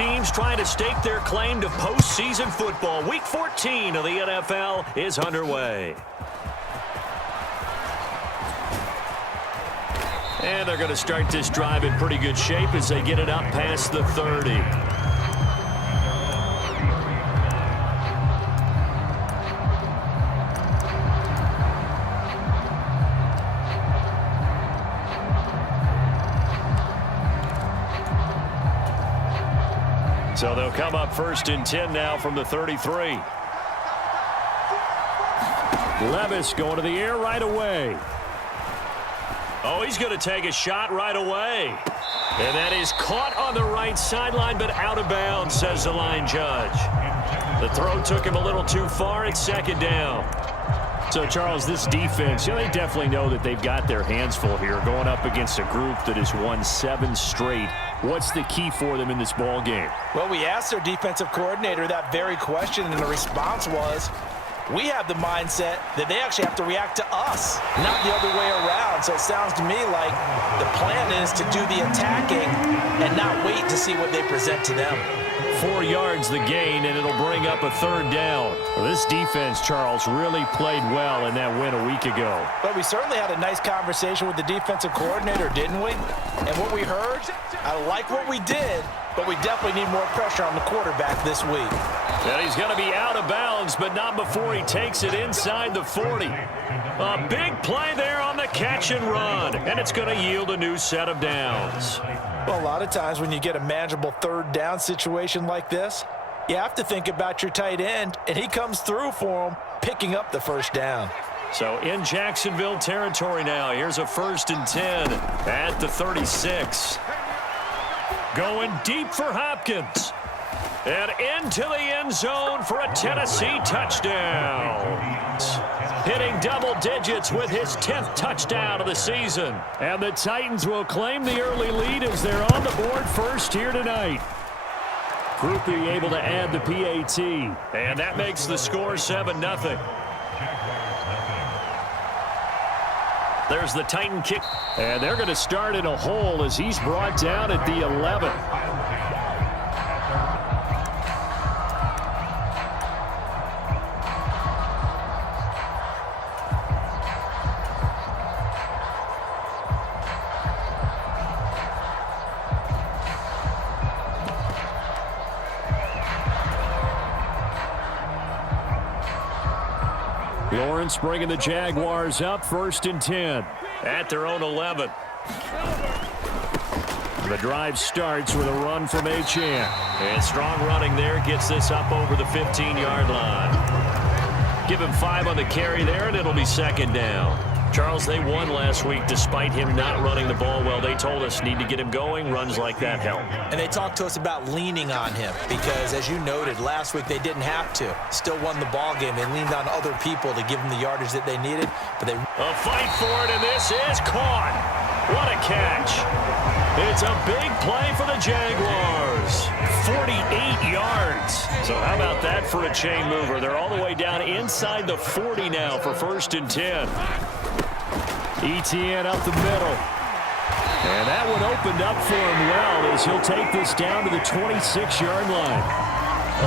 teams trying to stake their claim to postseason football. Week 14 of the NFL is underway. And they're going to start this drive in pretty good shape as they get it up past the 30. So they'll come up 1st and 10 now from the 33. Levis going to the air right away. Oh, he's going to take a shot right away. And that is caught on the right sideline, but out of bounds, says the line judge. The throw took him a little too far. It's 2nd down. So, Charles, this defense, they definitely know that they've got their hands full here going up against a group that has won 7 straight. What's the key for them in this ball game? Well, we asked their defensive coordinator that very question, and the response was, we have the mindset that they actually have to react to us, not the other way around. So it sounds to me like the plan is to do the attacking and not wait to see what they present to them. 4 yards the gain, and it'll bring up a 3rd down. Well, this defense, Charles, really played well in that win a week ago. But we certainly had a nice conversation with the defensive coordinator, didn't we? And what we heard, I like what we did, but we definitely need more pressure on the quarterback this week. And he's going to be out of bounds, but not before he takes it inside the 40. A big play there on the catch and run, and it's going to yield a new set of downs. Well, a lot of times when you get a manageable 3rd down situation like this, you have to think about your tight end, and he comes through for him, picking up the 1st down. So in Jacksonville territory now, here's a 1st and 10 at the 36. Going deep for Hopkins. And into the end zone for a Tennessee touchdown. Hitting double digits with his 10th touchdown of the season. And the Titans will claim the early lead as they're on the board first here tonight. Groupie able to add the PAT. And that makes the score 7-0. There's the Titan kick. And they're going to start in a hole as he's brought down at the 11. Lawrence bringing the Jaguars up 1st and 10 at their own 11. The drive starts with a run from Achane. And strong running there gets this up over the 15-yard line. Give him 5 on the carry there, and it'll be 2nd down. Charles, they won last week despite him not running the ball well. They told us need to get him going. Runs like that help. And they talked to us about leaning on him because, as you noted, last week they didn't have to. Still won the ball game. They leaned on other people to give them the yardage that they needed. But they a fight for it, and this is caught. What a catch. It's a big play for the Jaguars. 48 yards. So how about that for a chain mover? They're all the way down inside the 40 now for 1st and 10. Etienne up the middle. And that one opened up for him well as he'll take this down to the 26-yard line.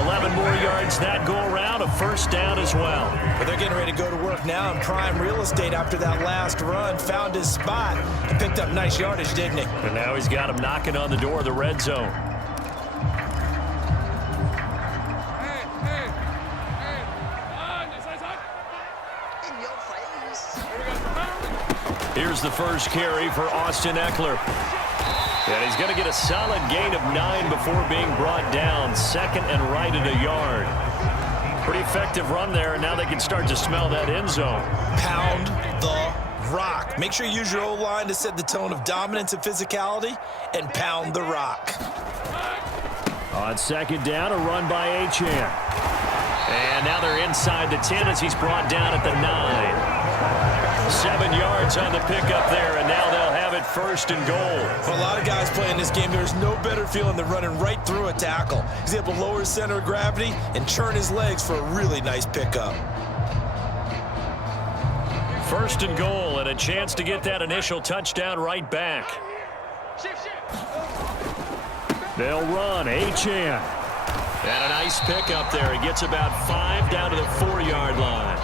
11 more yards that go around, a 1st down as well. But they're getting ready to go to work now in prime real estate after that last run. Found his spot and picked up nice yardage, didn't he? And now he's got him knocking on the door of the red zone. Here's the first carry for Austin Eckler. And he's going to get a solid gain of 9 before being brought down. 2nd and right at a yard. Pretty effective run there, and now they can start to smell that end zone. Pound the rock. Make sure you use your O-line to set the tone of dominance and physicality, and pound the rock. On 2nd down, a run by Achane. And now they're inside the 10 as he's brought down at the 9. 7 yards on the pickup there, and now they'll have it 1st and goal. For a lot of guys playing this game, there's no better feeling than running right through a tackle. He's able to lower his center of gravity and turn his legs for a really nice pickup. 1st and goal, and a chance to get that initial touchdown right back. They'll run. Achane. And a nice pickup there. He gets about 5 down to the 4-yard line.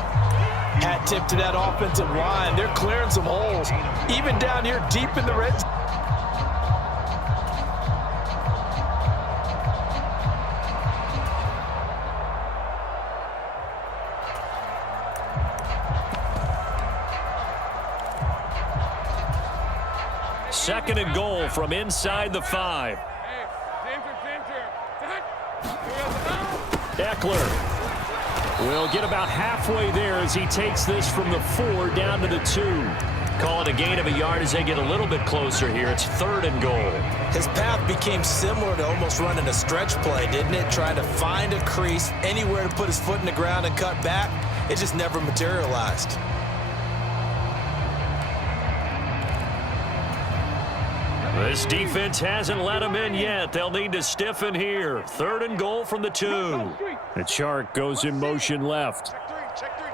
Hat tip to that offensive line. They're clearing some holes, even down here deep in the red zone. Second and goal from inside the 5. Eckler will get about halfway there as he takes this from the 4 down to the 2. Call it a gain of a yard as they get a little bit closer here. It's 3rd and goal. His path became similar to almost running a stretch play, didn't it? Trying to find a crease, anywhere to put his foot in the ground and cut back. It just never materialized. This defense hasn't let him in yet. They'll need to stiffen here. 3rd and goal from the 2. The Chark goes in motion left. Check three.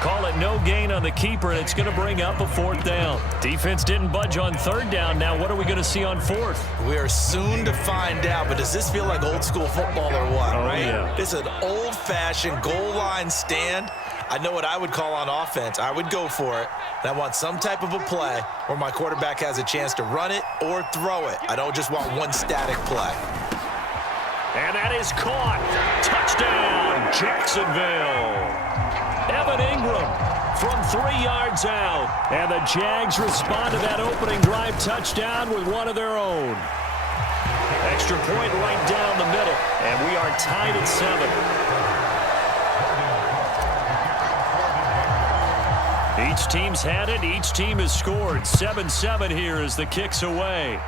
Call it no gain on the keeper, and it's going to bring up a 4th down. Defense didn't budge on 3rd down. Now what are we going to see on 4th? We are soon to find out, but does this feel like old school football or what, right? Yeah. It's an old-fashioned goal line stand. I know what I would call on offense. I would go for it. And I want some type of a play where my quarterback has a chance to run it or throw it. I don't just want one static play. And that is caught. Touchdown, Jacksonville. Evan Ingram from 3 yards out. And the Jags respond to that opening drive touchdown with one of their own. Extra point right down the middle. And we are tied at 7. Each team's had it. Each team has scored. 7-7 here as the kick's away.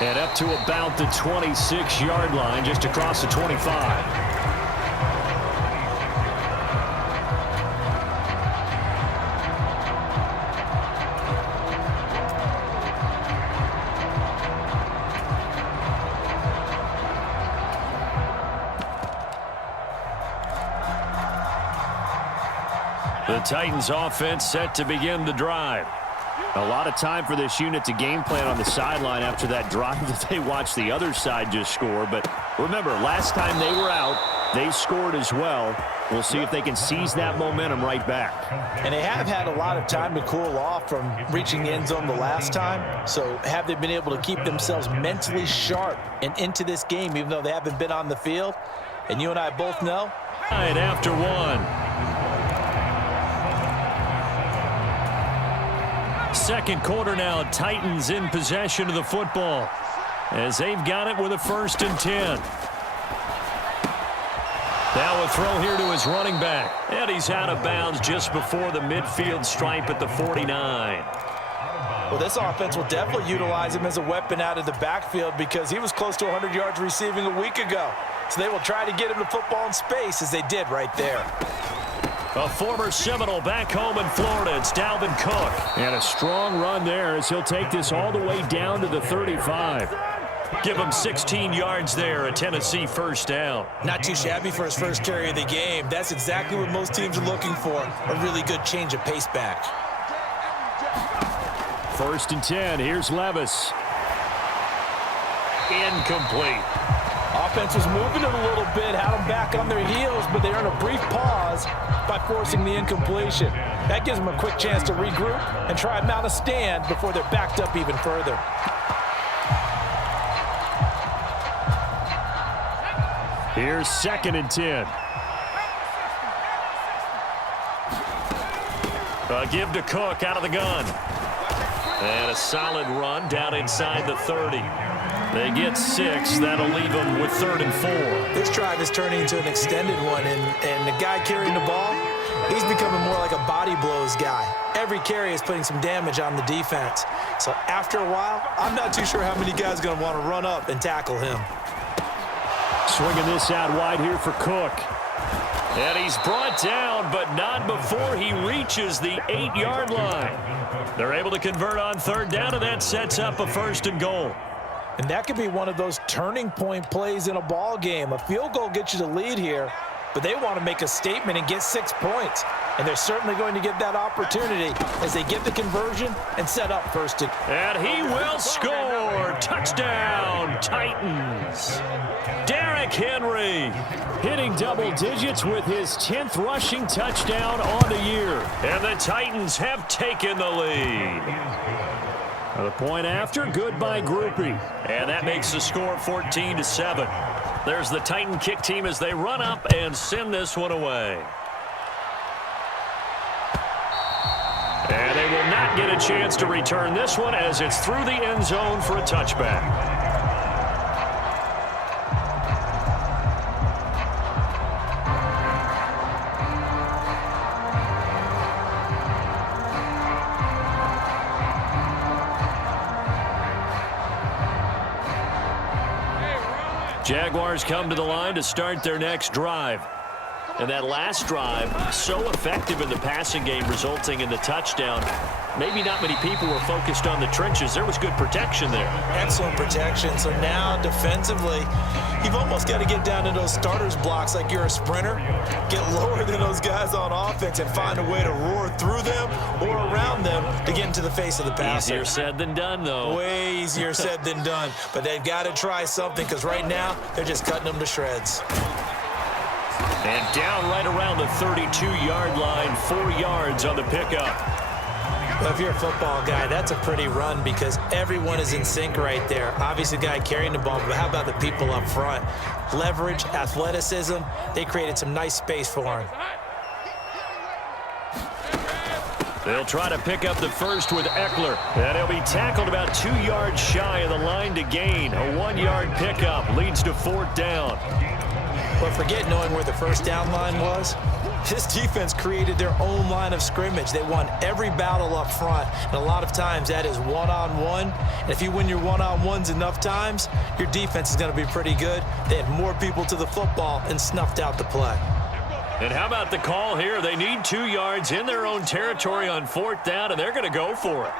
And up to about the 26-yard line, just across the 25. The Titans offense set to begin the drive. A lot of time for this unit to game plan on the sideline after that drive that they watched the other side just score. But remember, last time they were out, they scored as well. We'll see if they can seize that momentum right back. And they have had a lot of time to cool off from reaching the end zone the last time. So have they been able to keep themselves mentally sharp and into this game, even though they haven't been on the field? And you and I both know. Right after 1. Second quarter now, Titans in possession of the football as they've got it with a 1st and 10. Now a throw here to his running back. And he's out of bounds just before the midfield stripe at the 49. Well, this offense will definitely utilize him as a weapon out of the backfield because he was close to 100 yards receiving a week ago. So they will try to get him to football in space as they did right there. A former Seminole back home in Florida. It's Dalvin Cook. And a strong run there as he'll take this all the way down to the 35. Give him 16 yards there, a Tennessee 1st down. Not too shabby for his first carry of the game. That's exactly what most teams are looking for, a really good change of pace back. 1st and 10. Here's Levis. Incomplete. Offense was moving it a little bit, had them back on their heels, but they earned a brief pause by forcing the incompletion. That gives them a quick chance to regroup and try and mount a stand before they're backed up even further. Here's 2nd and 10. A give to Cook out of the gun. And a solid run down inside the 30. They get 6. That'll leave them with 3rd and 4. This drive is turning into an extended one, and the guy carrying the ball, he's becoming more like a body blows guy. Every carry is putting some damage on the defense. So after a while, I'm not too sure how many guys are going to want to run up and tackle him. Swinging this out wide here for Cook. And he's brought down, but not before he reaches the 8-yard line. They're able to convert on 3rd down, and that sets up a 1st and goal. And that could be one of those turning point plays in a ball game. A field goal gets you the lead here, but they want to make a statement and get 6 points. And they're certainly going to get that opportunity as they get the conversion and set up first. And he will score. Touchdown, Titans. Derrick Henry hitting double digits with his 10th rushing touchdown on the year. And the Titans have taken the lead. The point after, good by Groupie. And that makes the score 14-7. There's the Titan kick team as they run up and send this one away. And they will not get a chance to return this one as it's through the end zone for a touchback. Jaguars come to the line to start their next drive. And that last drive, so effective in the passing game, resulting in the touchdown. Maybe not many people were focused on the trenches. There was good protection there. Excellent protection. So now defensively, you've almost got to get down to those starters blocks like you're a sprinter. Get lower than those guys on offense and find a way to roar through them or around them to get into the face of the passer. Easier said than done, though. Way easier said than done. But they've got to try something because right now they're just cutting them to shreds. And down right around the 32-yard line, 4 yards on the pickup. Well, if you're a football guy, that's a pretty run because everyone is in sync right there. Obviously, the guy carrying the ball, but how about the people up front? Leverage, athleticism, they created some nice space for him. They'll try to pick up the first with Eckler. And he'll be tackled about 2 yards shy of the line to gain. A 1-yard pickup leads to 4th down. But forget knowing where the first down line was. This defense created their own line of scrimmage. They won every battle up front, and a lot of times that is one-on-one. And if you win your one-on-ones enough times, your defense is going to be pretty good. They had more people to the football and snuffed out the play. And how about the call here? They need 2 yards in their own territory on 4th down, and they're going to go for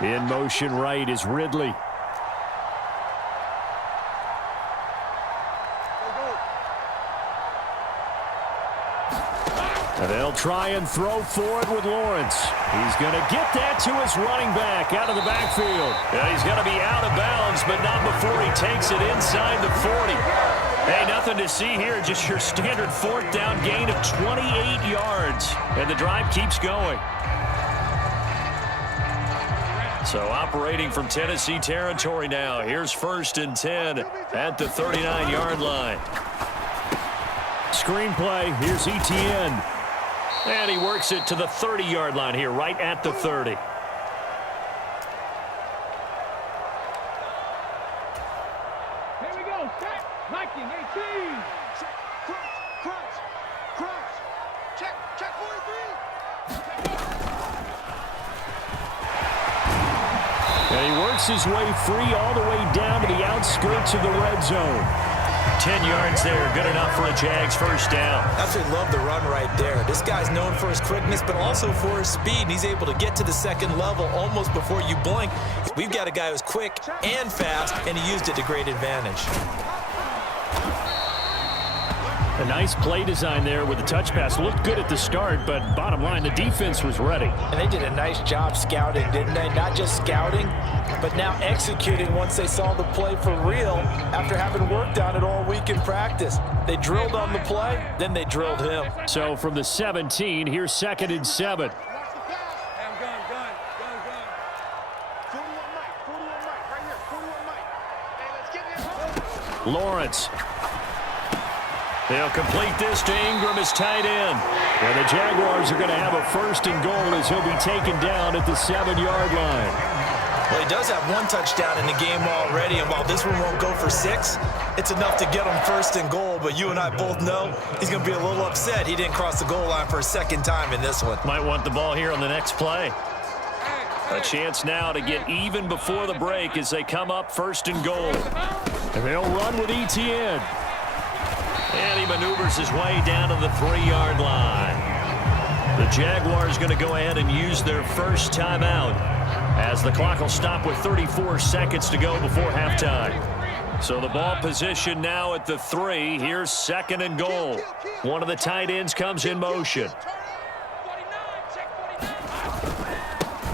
it. In motion right is Ridley. And they'll try and throw for it with Lawrence. He's going to get that to his running back out of the backfield. Yeah, he's going to be out of bounds, but not before he takes it inside the 40. Hey, nothing to see here, just your standard 4th down gain of 28 yards. And the drive keeps going. So operating from Tennessee territory now. Here's 1st and 10 at the 39-yard line. Screenplay, here's Etienne. And he works it to the 30-yard line here, right at the 30. Here we go. Set. Viking 18. Check. Crunch. Check 43. And he works his way free all the way down to the outskirts of the red zone. 10 yards there, good enough for a Jags first down. Absolutely love the run right there. This guy's known for his quickness, but also for his speed. And he's able to get to the second level almost before you blink. We've got a guy who's quick and fast, and he used it to great advantage. A nice play design there with the touch pass. Looked good at the start, but bottom line, the defense was ready. And they did a nice job scouting, didn't they? Not just scouting, but now executing once they saw the play for real after having worked on it all week in practice. They drilled on the play, then they drilled him. So from the 17, here's 2nd and 7. Gun. 41 Mike. Right here. 41 Mike. Hey, let's get this. Lawrence. They'll complete this to Ingram as tight end. And the Jaguars are going to have a 1st and goal as he'll be taken down at the 7-yard line. Well, he does have 1 touchdown in the game already, and while this one won't go for 6, it's enough to get him 1st and goal. But you and I both know he's going to be a little upset he didn't cross the goal line for a 2nd time in this one. Might want the ball here on the next play. A chance now to get even before the break as they come up 1st and goal. And they'll run with Etienne. And he maneuvers his way down to the 3-yard line. The Jaguars going to go ahead and use their first timeout as the clock will stop with 34 seconds to go before halftime. So the ball position now at the 3. Here's 2nd and goal. One of the tight ends comes in motion.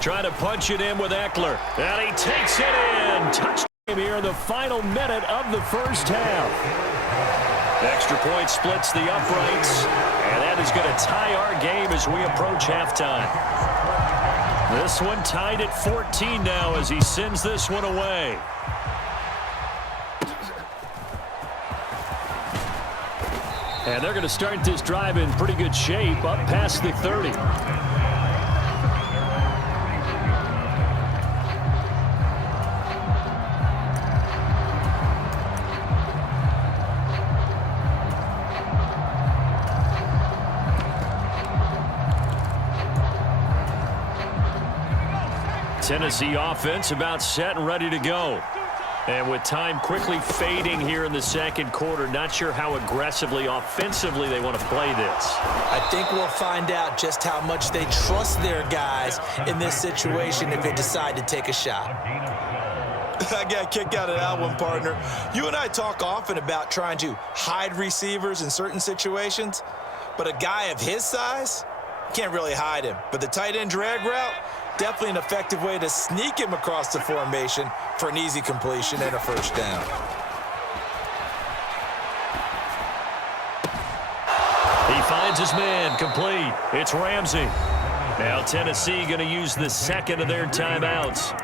Trying to punch it in with Eckler. And he takes it in. Touchdown here in the final minute of the first half. Extra point splits the uprights. And that is going to tie our game as we approach halftime. This one tied at 14 now as he sends this one away. And they're going to start this drive in pretty good shape up past the 30. Tennessee offense about set and ready to go. And with time quickly fading here in the second quarter, not sure how aggressively, offensively they want to play this. I think we'll find out just how much they trust their guys in this situation if they decide to take a shot. I got a kick out of that one, partner. You and I talk often about trying to hide receivers in certain situations, but a guy of his size, can't really hide him. But the tight end drag route, definitely an effective way to sneak him across the formation for an easy completion and a first down. He finds his man, complete. It's Ramsey. Now Tennessee going to use the second of their timeouts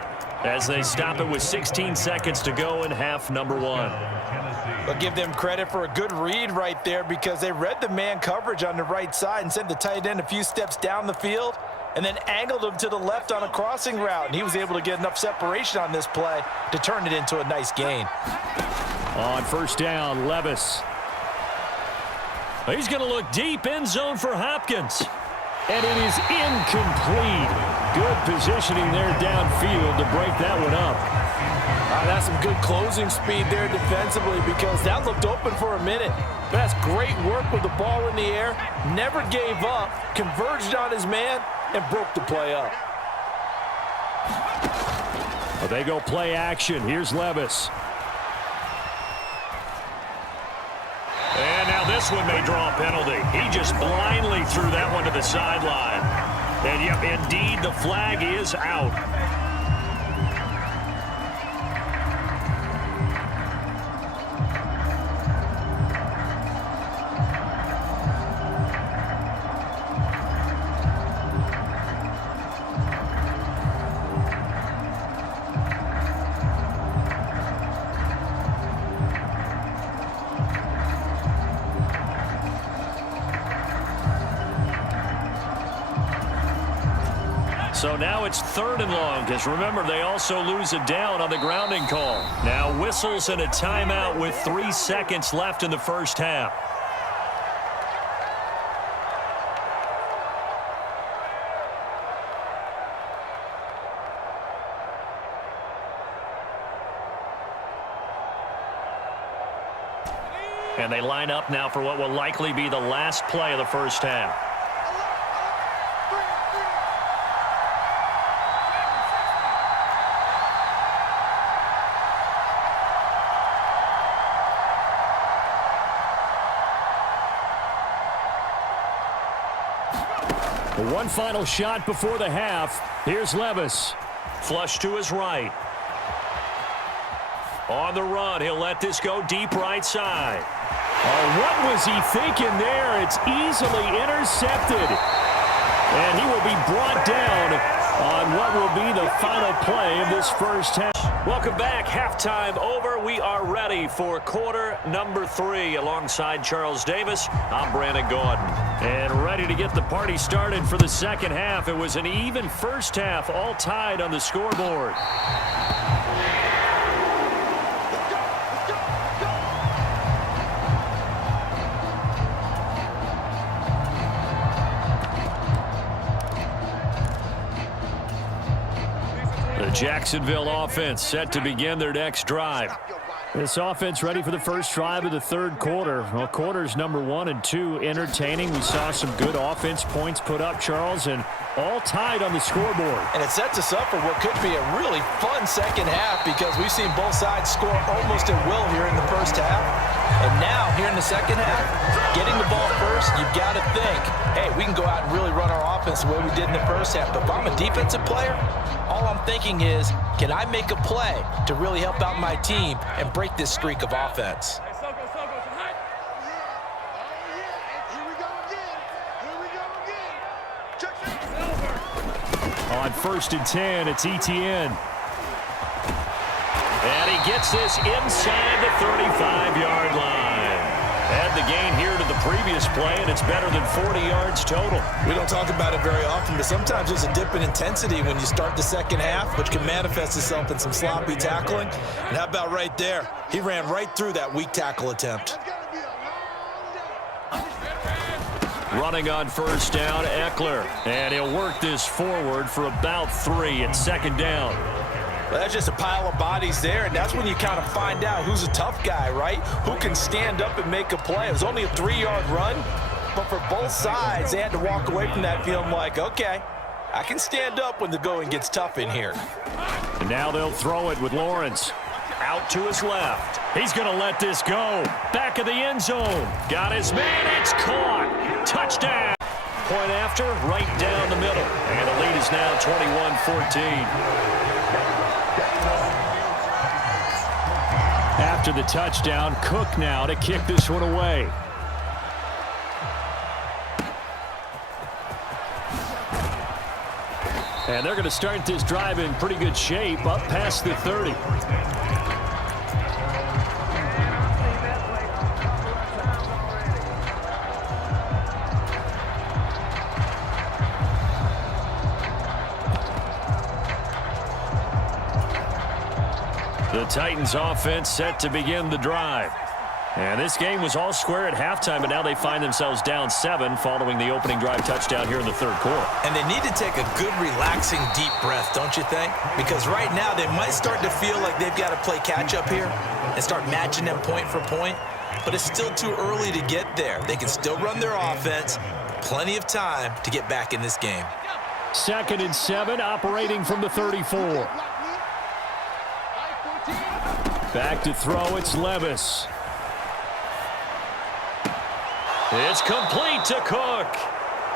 as they stop it with 16 seconds to go in half number 1. I'll give them credit for a good read right there because they read the man coverage on the right side and sent the tight end a few steps down the field and then angled him to the left on a crossing route. And he was able to get enough separation on this play to turn it into a nice gain. On first down, Levis. He's going to look deep, end zone for Hopkins. And it is incomplete. Good positioning there downfield to break that one up. That's some good closing speed there defensively because that looked open for a minute. But that's great work with the ball in the air. Never gave up, converged on his man, and broke the play up. Well, they go play action. Here's Levis. And now this one may draw a penalty. He just blindly threw that one to the sideline. And yep, indeed, the flag is out. So now it's 3rd and long because remember they also lose a down on the grounding call. Now whistles and a timeout with 3 seconds left in the first half. And they line up now for what will likely be the last play of the first half. One final shot before the half. Here's Levis. Flush to his right. On the run, he'll let this go deep right side. Oh, what was he thinking there? It's easily intercepted. And he will be brought down on what will be the final play of this first half. Welcome back. Halftime over. We are ready for quarter number 3. Alongside Charles Davis, I'm Brandon Gordon. And ready to get the party started for the second half. It was an even first half, all tied on the scoreboard. The Jacksonville offense set to begin their next drive. This offense ready for the first drive of the third quarter. Well, quarters number 1 and 2 entertaining. We saw some good offense points put up, Charles, and all tied on the scoreboard. And it sets us up for what could be a really fun second half because we've seen both sides score almost at will here in the first half. And now, here in the second half, getting the ball first, you've got to think, hey, we can go out and really run our offense the way we did in the first half. But if I'm a defensive player, all I'm thinking is, can I make a play to really help out my team and break this streak of offense? On 1st and 10, it's Etienne. And he gets this inside the 35-yard line. Add the gain here to the previous play, and it's better than 40 yards total. We don't talk about it very often, but sometimes there's a dip in intensity when you start the second half, which can manifest itself in some sloppy tackling. And how about right there? He ran right through that weak tackle attempt. Running on first down, Eckler. And he'll work this forward for about 3 at second down. Well, that's just a pile of bodies there, and that's when you kind of find out who's a tough guy, right? Who can stand up and make a play. It was only a 3-yard run, but for both sides, they had to walk away from that feeling like, okay, I can stand up when the going gets tough in here. And now they'll throw it with Lawrence. Out to his left. He's going to let this go. Back of the end zone. Got his man. It's caught. Touchdown. Point after, right down the middle. And the lead is now 21-14. After the touchdown, Cook now to kick this one away. And they're going to start this drive in pretty good shape up past the 30. The Titans offense set to begin the drive. And this game was all square at halftime, but now they find themselves down 7 following the opening drive touchdown here in the third quarter. And they need to take a good, relaxing, deep breath, don't you think? Because right now they might start to feel like they've got to play catch-up here and start matching them point for point. But it's still too early to get there. They can still run their offense. Plenty of time to get back in this game. 2nd and 7, operating from the 34. Back to throw, it's Levis. It's complete to Cook.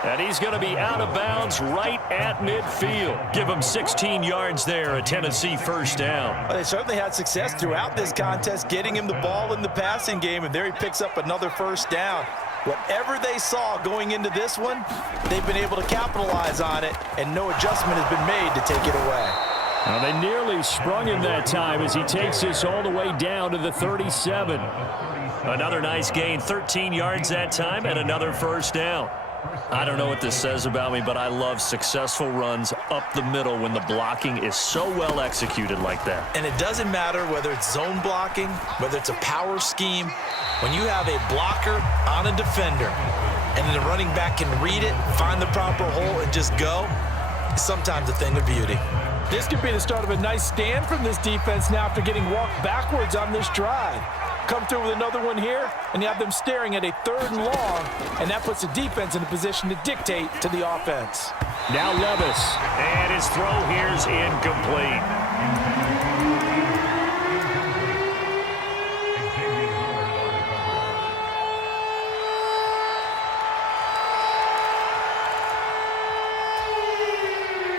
And he's going to be out of bounds right at midfield. Give him 16 yards there, a Tennessee first down. Well, they certainly had success throughout this contest, getting him the ball in the passing game, and there he picks up another first down. Whatever they saw going into this one, they've been able to capitalize on it, and no adjustment has been made to take it away. Well, they nearly sprung him that time as he takes this all the way down to the 37. Another nice gain, 13 yards that time, and another first down. I don't know what this says about me, but I love successful runs up the middle when the blocking is so well executed like that. And it doesn't matter whether it's zone blocking, whether it's a power scheme. When you have a blocker on a defender, and then the running back can read it, find the proper hole, and just go, it's sometimes a thing of beauty. This could be the start of a nice stand from this defense now after getting walked backwards on this drive. Come through with another one here, and you have them staring at a 3rd and long, and that puts the defense in a position to dictate to the offense. Now Levis, and his throw here's incomplete.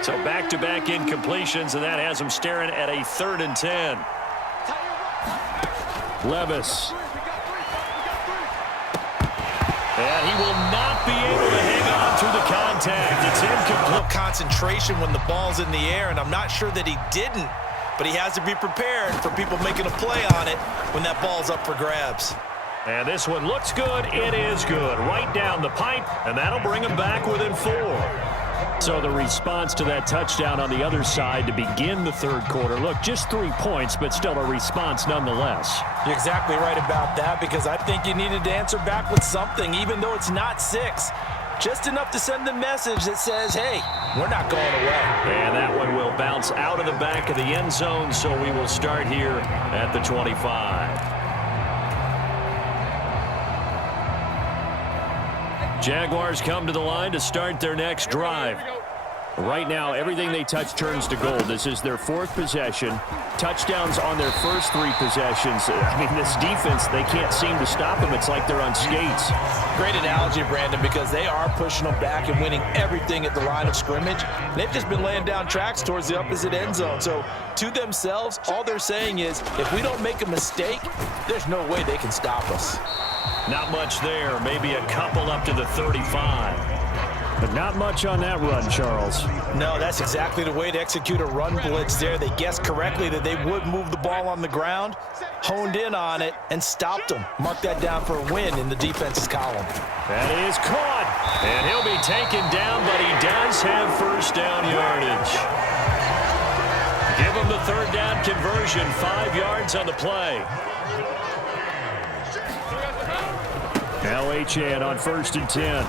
So back-to-back incompletions, and that has him staring at a 3rd and 10. Levis. And he will not be able to hang on through the contact. It's incomplete. Concentration when the ball's in the air, and I'm not sure that he didn't, but he has to be prepared for people making a play on it when that ball's up for grabs. And this one looks good. It is good. Right down the pipe, and that'll bring him back within 4. So the response to that touchdown on the other side to begin the third quarter. Look, just 3 points, but still a response nonetheless. You're exactly right about that, because I think you needed to answer back with something, even though it's not 6. Just enough to send the message that says, hey, we're not going away. And that one will bounce out of the back of the end zone, so we will start here at the 25. Jaguars come to the line to start their next drive. Right now, everything they touch turns to gold. This is their 4th possession. Touchdowns on their first 3 possessions. I mean, this defense, they can't seem to stop them. It's like they're on skates. Great analogy, Brandon, because they are pushing them back and winning everything at the line of scrimmage. They've just been laying down tracks towards the opposite end zone. So to themselves, all they're saying is, if we don't make a mistake, there's no way they can stop us. Not much there. Maybe a couple up to the 35. But not much on that run, Charles. No, that's exactly the way to execute a run blitz there. They guessed correctly that they would move the ball on the ground, honed in on it, and stopped them. Mark that down for a win in the defense's column. That is caught. And he'll be taken down, but he does have first down yardage. Give him the 3rd down conversion, 5 yards on the play. Now Achane on 1st and 10.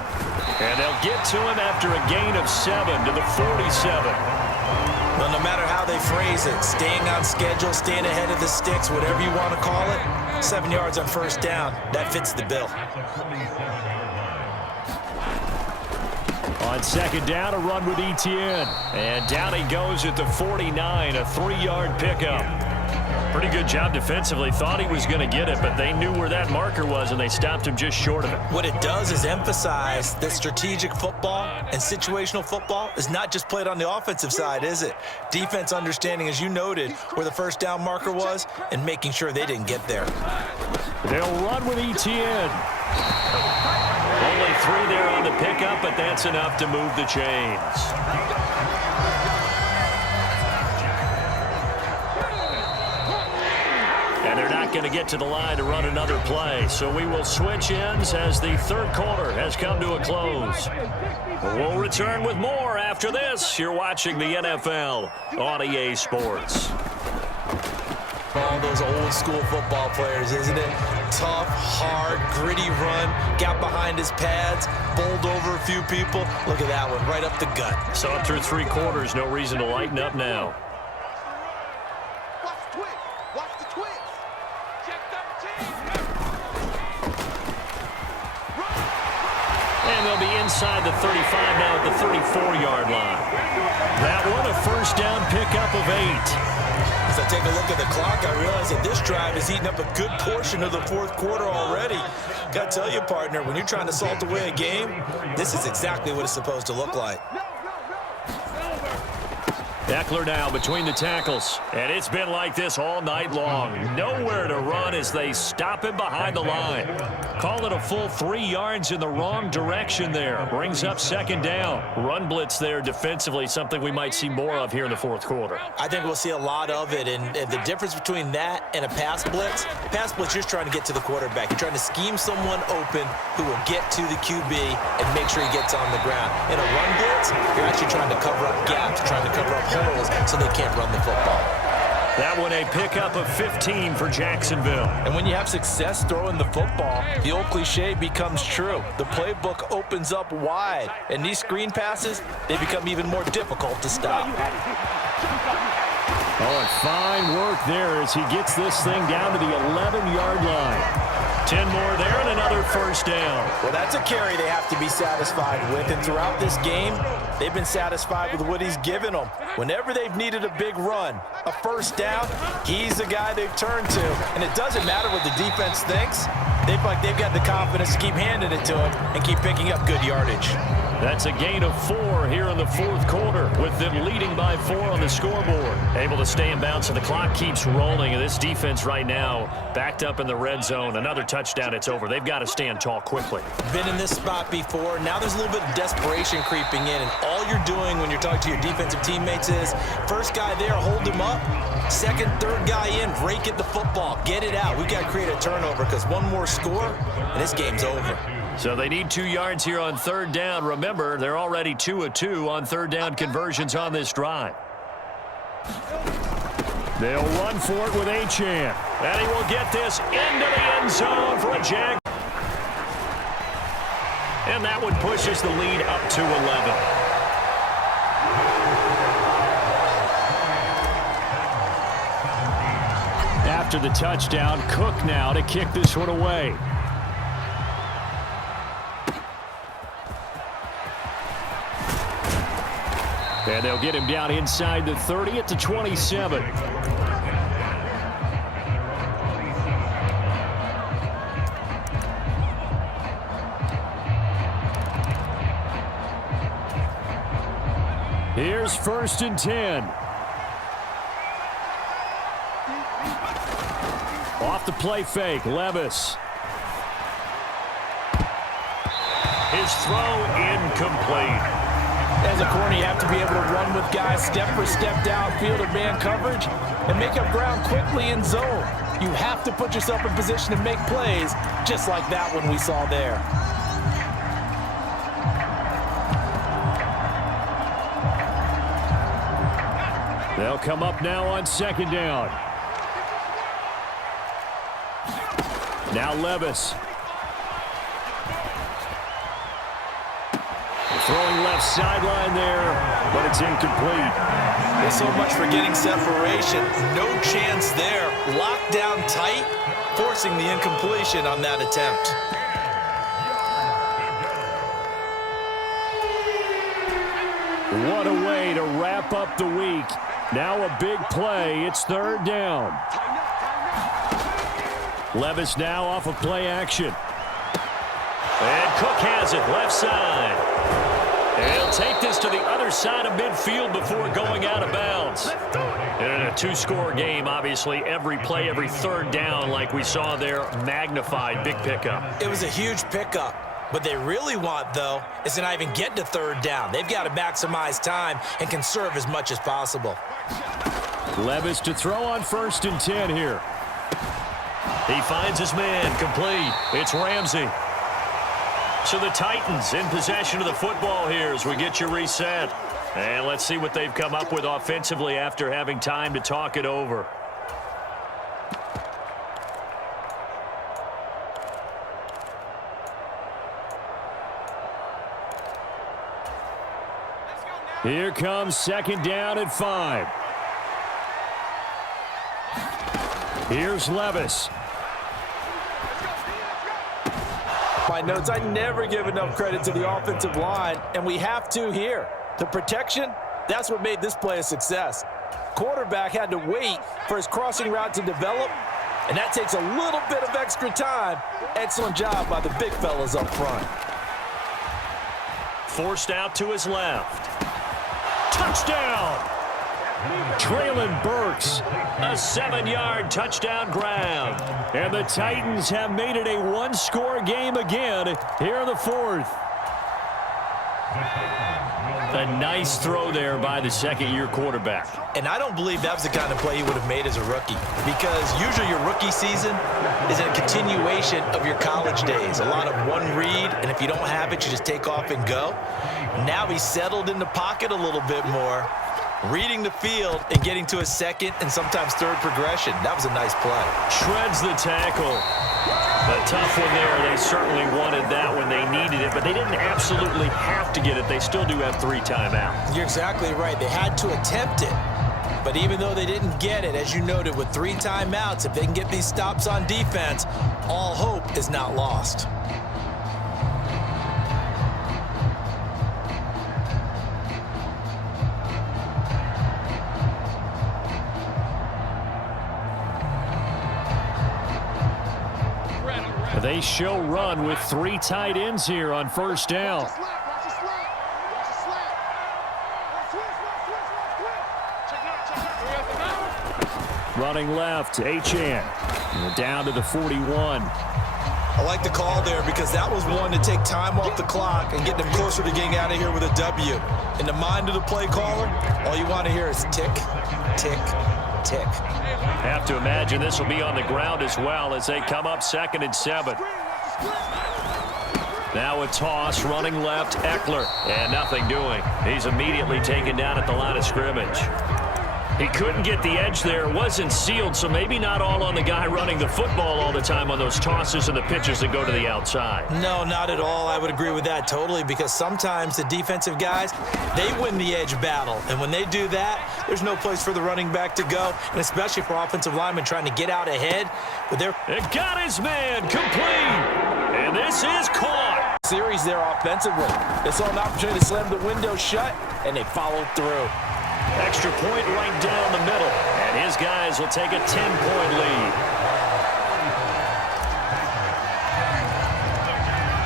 And they'll get to him after a gain of 7 to the 47. Well, no matter how they phrase it, staying on schedule, staying ahead of the sticks, whatever you want to call it, 7 yards on first down, that fits the bill. On 2nd down, a run with Etienne. And down he goes at the 49, a 3-yard pickup. Pretty good job defensively. Thought he was going to get it, but they knew where that marker was, and they stopped him just short of it. What it does is emphasize that strategic football and situational football is not just played on the offensive side, is it? Defense understanding, as you noted, where the first down marker was and making sure they didn't get there. They'll run with Etienne. Only 3 there on the pickup, but that's enough to move the chains. And they're not going to get to the line to run another play. So we will switch ends as the 3rd quarter has come to a close. We'll return with more after this. You're watching the NFL on EA Sports. All those old school football players, isn't it? Tough, hard, gritty run, got behind his pads, bowled over a few people. Look at that one, right up the gut. So up through 3 quarters, no reason to lighten up now. And they'll be inside the 35 now at the 34-yard line. That one, a first down pickup of 8. As I take a look at the clock, I realize that this drive is eating up a good portion of the 4th quarter already. Got to tell you, partner, when you're trying to salt away a game, this is exactly what it's supposed to look like. Eckler now between the tackles. And it's been like this all night long. Nowhere to run as they stop him behind the line. Call it a full 3 yards in the wrong direction there. Brings up 2nd down. Run blitz there defensively, something we might see more of here in the 4th quarter. I think we'll see a lot of it. And the difference between that and a pass blitz, you're just trying to get to the quarterback. You're trying to scheme someone open who will get to the QB and make sure he gets on the ground. In a run blitz, you're actually trying to cover up gaps, trying to cover up holes so they can't run the football. That one a pickup of 15 for Jacksonville. And when you have success throwing the football, the old cliche becomes true. The playbook opens up wide, and these screen passes, they become even more difficult to stop. Oh, and fine work there as he gets this thing down to the 11-yard line. 10 more there and another first down. Well, that's a carry they have to be satisfied with. And throughout this game, they've been satisfied with what he's given them. Whenever they've needed a big run, a first down, he's the guy they've turned to. And it doesn't matter what the defense thinks. They've got the confidence to keep handing it to him and keep picking up good yardage. That's a gain of 4 here in the 4th quarter with them leading by 4 on the scoreboard. Able to stay in bounds, and the clock keeps rolling. And this defense right now backed up in the red zone. Another touchdown, it's over. They've got to stand tall quickly. Been in this spot before. Now there's a little bit of desperation creeping in, and all you're doing when you're talking to your defensive teammates is first guy there, hold him up. Second, third guy in, rake at the football. Get it out. We've got to create a turnover because one more score, and this game's over. So they need 2 yards here on 3rd down. Remember, they're already 2 of 2 on 3rd down conversions on this drive. They'll run for it with Achane. And he will get this into the end zone for a Jag. And that one pushes the lead up to 11. After the touchdown, Cook now to kick this one away. And they'll get him down inside the 30 at the 27. Here's 1st and 10. Off the play fake, Levis. His throw incomplete. As a corner, you have to be able to run with guys step for step downfield or man coverage and make up ground quickly in zone. You have to put yourself in position to make plays, just like that one we saw there. They'll come up now on 2nd down. Now Levis. Throwing left sideline there, but it's incomplete. There's so much for getting separation. No chance there. Locked down tight, forcing the incompletion on that attempt. What a way to wrap up the week. Now a big play. It's 3rd down. Levis now off of play action. And Cook has it left side. And he'll take this to the other side of midfield before going out of bounds. And in a 2-score game, obviously, every play, every 3rd down, like we saw there, magnified. Big pickup. It was a huge pickup. What they really want, though, is to not even get to 3rd down. They've got to maximize time and conserve as much as possible. Levis to throw on 1st and 10 here. He finds his man, complete. It's Ramsey. So the Titans in possession of the football here as we get you reset. And let's see what they've come up with offensively after having time to talk it over. Here comes 2nd down at 5. Here's Levis. My notes, I never give enough credit to the offensive line, and we have to here. The protection, that's what made this play a success. Quarterback had to wait for his crossing route to develop, and that takes a little bit of extra time. Excellent job by the big fellas up front. Forced out to his left. Touchdown! Traylon Burks, a 7-yard touchdown grab. And the Titans have made it a 1-score game again here in the 4th. A nice throw there by the 2nd-year quarterback. And I don't believe that was the kind of play he would have made as a rookie, because usually your rookie season is a continuation of your college days. A lot of one read, and if you don't have it, you just take off and go. Now he's settled in the pocket a little bit more, reading the field and getting to a 2nd and sometimes 3rd progression. That was a nice play. Shreds the tackle. A tough one there. They certainly wanted that when they needed it, but they didn't absolutely have to get it. They still do have 3 timeouts. You're exactly right. They had to attempt it. But even though they didn't get it, as you noted, with 3 timeouts, if they can get these stops on defense, all hope is not lost. They show run with 3 tight ends here on 1st down. Running left, Achane. Down to the 41. I like the call there because that was one to take time off the clock and get them closer to getting out of here with a W. In the mind of the play caller, all you want to hear is tick, tick, tick. Have to imagine this will be on the ground as well as they come up 2nd and 7. Now a toss, running left, Eckler, and nothing doing. He's immediately taken down at the line of scrimmage. He couldn't get the edge there, wasn't sealed, so maybe not all on the guy running the football all the time on those tosses and the pitches that go to the outside. No, not at all. I would agree with that totally, because sometimes the defensive guys, they win the edge battle. And when they do that, there's no place for the running back to go, and especially for offensive linemen trying to get out ahead with their... It got his man complete, and this is caught. series there offensively. They saw an opportunity to slam the window shut, and they followed through. Extra point right down the middle. And his guys will take a 10-point lead.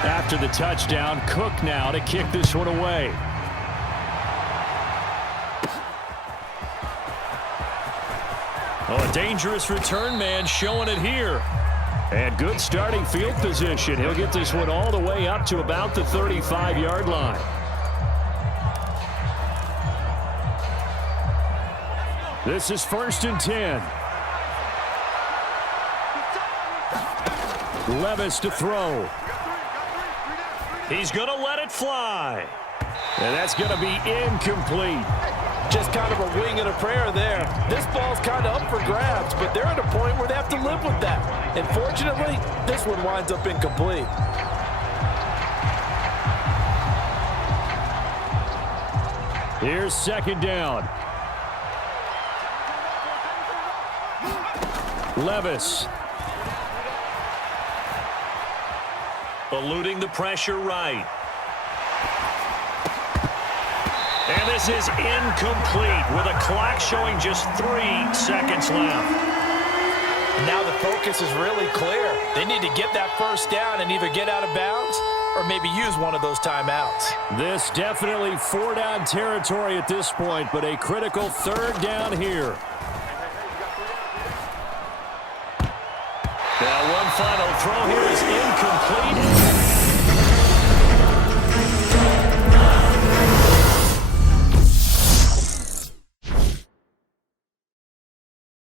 After the touchdown, Cook now to kick this one away. Oh, a dangerous return man showing it here. And good starting field position. He'll get this one all the way up to about the 35-yard line. This is 1st and 10. Levis to throw. He's going to let it fly. And that's going to be incomplete. Just kind of a wing and a prayer there. This ball's kind of up for grabs, but they're at a point where they have to live with that. And fortunately, this one winds up incomplete. Here's 2nd down. Levis. Eluding the pressure right. And this is incomplete with a clock showing just 3 seconds left. Now the focus is really clear. They need to get that first down and either get out of bounds or maybe use one of those timeouts. This definitely 4-down territory at this point, but a critical 3rd down here. Now one final throw here is incomplete.